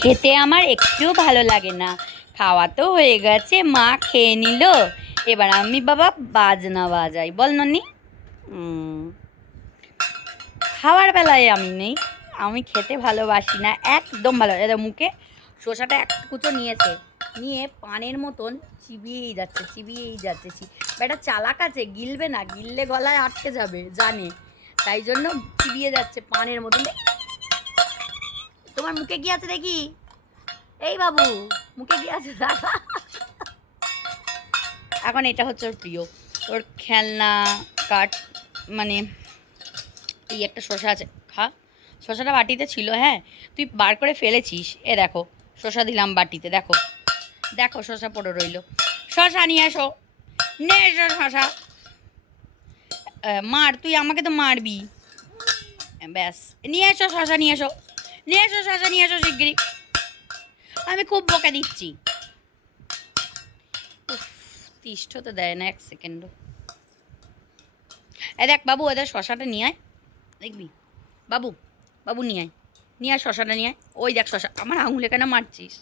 খেতে আমার একটুও ভালো লাগে না। খাওয়া তো হয়ে গেছে, মা খেয়ে নিল, এবার আমি বাবা বাজনা বাজাই। বল ননি। খাওয়ার বেলায় আমি নেই, আমি খেতে ভালোবাসি না একদম। ভালো মুখে শসাটা এক কুচো নিয়েছে, নিয়ে পানের মতন চিবিয়েই যাচ্ছে চিবিয়েই যাচ্ছে। বেটা চালাক আছে, গিলবে না, গিললে গলায় আটকে যাবে জানে, তাই জন্য চিবিয়ে যাচ্ছে পানের মতন। তোমার মুখে কি আছে দেখি? এই বাবু, মুখে কি আছে দাদা? এখন এটা হচ্ছে ওর প্রিয়, ওর খেলনা কাঠ। মানে এই একটা শসা আছে, খা। শসাটা বাটিতে ছিল, হ্যাঁ তুই বার করে ফেলেছিস। এ দেখো শসা দিলাম বাটিতে, দেখো দেখো শসা পড়ে রইল। শসা নিয়ে এসো, নে এসো শসা। মার, তুই আমাকে তো মারবি। ব্যাস, নিয়ে এসো শসা, নিয়ে এসো, নিয়ে এসো শসা, নিয়ে এসো শিগগিরি। আমি খুব বকে দিচ্ছি। তিষ্ঠ তো দেয় না এক সেকেন্ডও। এ দেখ বাবু, এদের শসাটা নিয়ে আয়, দেখবি। বাবু, বাবু নিয়ে আয়, নিয়ে আয় শসাটা নিয়ে আয়। ওই দেখ শসা, আমার আঙুলে কেন মারছিস?